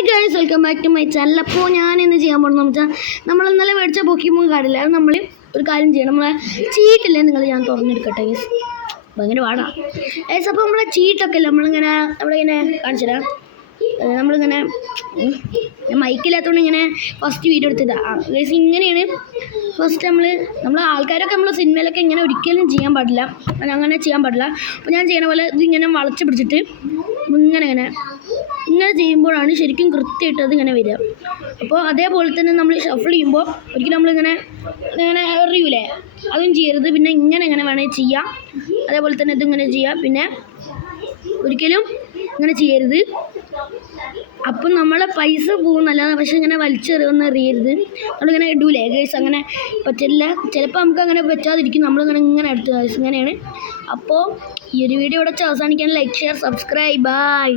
Hi guys, welcome back to my channel. അപ്പോൾ ഞാൻ ഇന്ന് ചെയ്യാൻ പോകുന്നത് വെച്ചാൽ നമ്മൾ ഇന്നലെ മേടിച്ച പൊക്കിമോൻ കാർഡില്ല, അത് നമ്മൾ ഒരു കാര്യം ചെയ്യണം. നമ്മളെ ചീട്ടില്ലേ ഞാൻ തുറന്നെടുക്കട്ടെ ഗൈസ്, ഭയങ്കര പാടാ ഗൈസ്. അപ്പോൾ നമ്മളെ ചീട്ടൊക്കെ അല്ലേ നമ്മളിങ്ങനെ കാണിച്ചു തരാം. നമ്മളിങ്ങനെ മൈക്കില്ലാത്തതുകൊണ്ട് ഇങ്ങനെ ഫസ്റ്റ് വീഡിയോ എടുത്തതാണ് ഗൈസ്. ഇങ്ങനെയാണ് ഫസ്റ്റ് നമ്മൾ ആൾക്കാരൊക്കെ നമ്മൾ സിനിമയിലൊക്കെ ഇങ്ങനെ ഒരിക്കലും ചെയ്യാൻ പാടില്ല, അങ്ങനെ ചെയ്യാൻ പാടില്ല. അപ്പോൾ ഞാൻ ചെയ്യണ പോലെ ഇതിങ്ങനെ വളച്ച് പിടിച്ചിട്ട് ഇങ്ങനെ ചെയ്യുമ്പോഴാണ് ശരിക്കും കൃത്യമായിട്ട് അത് ഇങ്ങനെ വരിക. അപ്പോൾ അതേപോലെ തന്നെ നമ്മൾ ഷഫിൾ ചെയ്യുമ്പോൾ ഒരിക്കലും നമ്മളിങ്ങനെ എറിയൂലേ, അതും ചെയ്യരുത്. പിന്നെ ഇങ്ങനെ വേണമെങ്കിൽ ചെയ്യാം. അതേപോലെ തന്നെ ഇതിങ്ങനെ ചെയ്യാം. പിന്നെ ഒരിക്കലും ഇങ്ങനെ ചെയ്യരുത്. അപ്പം നമ്മളെ പൈസ പോകുന്നല്ല, പക്ഷെ ഇങ്ങനെ വലിച്ചെറിയൊന്നും എറിയരുത്. നമ്മളിങ്ങനെ ഇടൂലേ ഗൈസ്, അങ്ങനെ പറ്റില്ല. ചിലപ്പോൾ നമുക്ക് അങ്ങനെ പറ്റാതിരിക്കും. നമ്മളിങ്ങനെ എടുത്ത് ഗൈസ്, ഇങ്ങനെയാണ്. അപ്പോൾ ഈ ഒരു വീഡിയോ ഇവിടെ അവസാനിക്കാൻ ലൈക്ക്, ഷെയർ, സബ്സ്ക്രൈബ്. ബൈ.